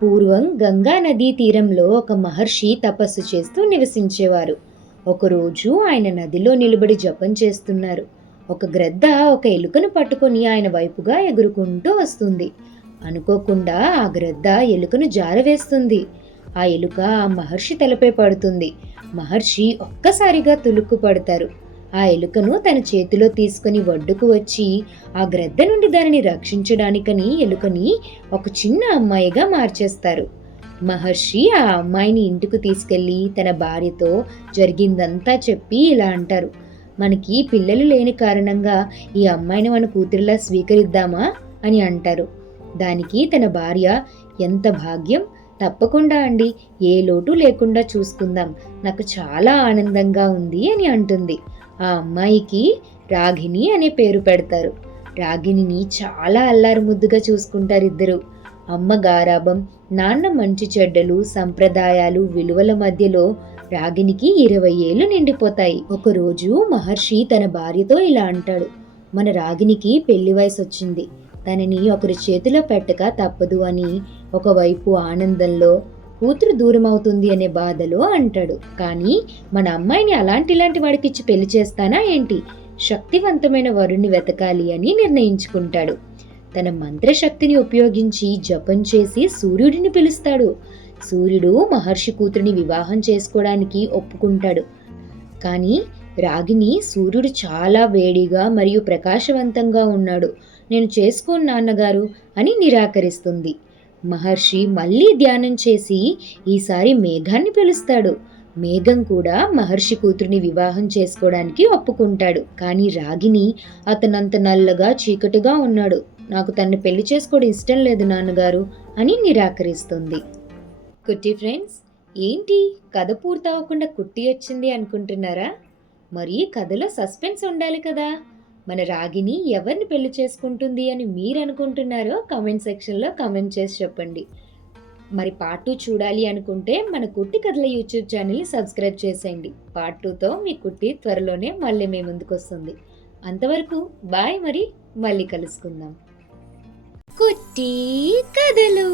పూర్వం గంగా నదీ తీరంలో ఒక మహర్షి తపస్సు చేస్తూ నివసించేవారు. ఒకరోజు ఆయన నదిలో నిలబడి జపం చేస్తున్నారు. ఒక గ్రద్ద ఒక ఎలుకను పట్టుకొని ఆయన వైపుగా ఎగురుకుంటూ వస్తుంది. అనుకోకుండా ఆ గ్రద్ద ఎలుకను జారవేస్తుంది. ఆ ఎలుక ఆ మహర్షి తలపై పడుతుంది. మహర్షి ఒక్కసారిగా తులుక్కు పడతారు. ఆ ఎలుకను తన చేతిలో తీసుకుని ఒడ్డుకు వచ్చి ఆ గ్రద్ద నుండి దానిని రక్షించడానికని ఎలుకని ఒక చిన్న అమ్మాయిగా మార్చేస్తారు. మహర్షి ఆ అమ్మాయిని ఇంటికి తీసుకెళ్లి తన భార్యతో జరిగిందంతా చెప్పి ఇలా అంటారు: మనకి పిల్లలు లేని కారణంగా ఈ అమ్మాయిని మన కూతురిలా స్వీకరిద్దామా అని అంటారు. దానికి తన భార్య, ఎంత భాగ్యం, తప్పకుండా అండి, ఏ లోటు లేకుండా చూసుకుందాం, నాకు చాలా ఆనందంగా ఉంది అని అంటుంది. ఆ అమ్మాయికి రాగిణి అనే పేరు పెడతారు. రాగిణిని చాలా అల్లారు ముద్దుగా చూసుకుంటారు ఇద్దరు. అమ్మ గారాబం, నాన్న మంచి చెడ్డలు, సంప్రదాయాలు, విలువల మధ్యలో రాగిణికి 20 ఏళ్ళు నిండిపోతాయి. ఒకరోజు మహర్షి తన భార్యతో ఇలా అంటాడు: మన రాగిణికి పెళ్లి వయసు వచ్చింది, తనని ఒకరి చేతిలో పెట్టక తప్పదు అని. ఒకవైపు ఆనందంలో కూతురు దూరం అవుతుంది అనే బాధలో అంటాడు. కానీ మన అమ్మాయిని ఇలాంటి వాడికిచ్చి పెళ్లి చేస్తానా ఏంటి, శక్తివంతమైన వరుణ్ణి వెతకాలి అని నిర్ణయించుకుంటాడు. తన మంత్రశక్తిని ఉపయోగించి జపం చేసి సూర్యుడిని పిలుస్తాడు. సూర్యుడు మహర్షి కూతురిని వివాహం చేసుకోవడానికి ఒప్పుకుంటాడు. కానీ రాగిణి సూర్యుడు చాలా వేడిగా మరియు ప్రకాశవంతంగా ఉన్నాడు, నేను చేసుకోను నాన్నగారు అని నిరాకరిస్తుంది. మహర్షి మళ్ళీ ధ్యానం చేసి ఈసారి మేఘాన్ని పిలుస్తాడు. మేఘం కూడా మహర్షి కూతురిని వివాహం చేసుకోవడానికి ఒప్పుకుంటాడు. కానీ రాగిణి అతనంత నల్లగా చీకటిగా ఉన్నాడు, నాకు తన్ని పెళ్లి చేసుకోవడం ఇష్టం లేదు నాన్నగారు అని నిరాకరిస్తుంది. కుట్టి ఫ్రెండ్స్, ఏంటి కథ పూర్తవకుండా కుట్టి వచ్చింది అనుకుంటున్నారా? మరి కథలో సస్పెన్స్ ఉండాలి కదా. మన రాగిణి ఎవరిని పెళ్లి చేసుకుంటుంది అని మీరు అనుకుంటున్నారో కామెంట్ సెక్షన్లో కామెంట్ చేసి చెప్పండి. మరి పార్ట్ 2 చూడాలి అనుకుంటే మన కుట్టి కథల యూట్యూబ్ ఛానల్ని సబ్స్క్రైబ్ చేసేయండి. పార్ట్ 2తో మీ కుట్టి త్వరలోనే మళ్ళీ మీ ముందుకు వస్తుంది. అంతవరకు బాయ్, మరి మళ్ళీ కలుసుకుందాం. కుట్టి కథలు.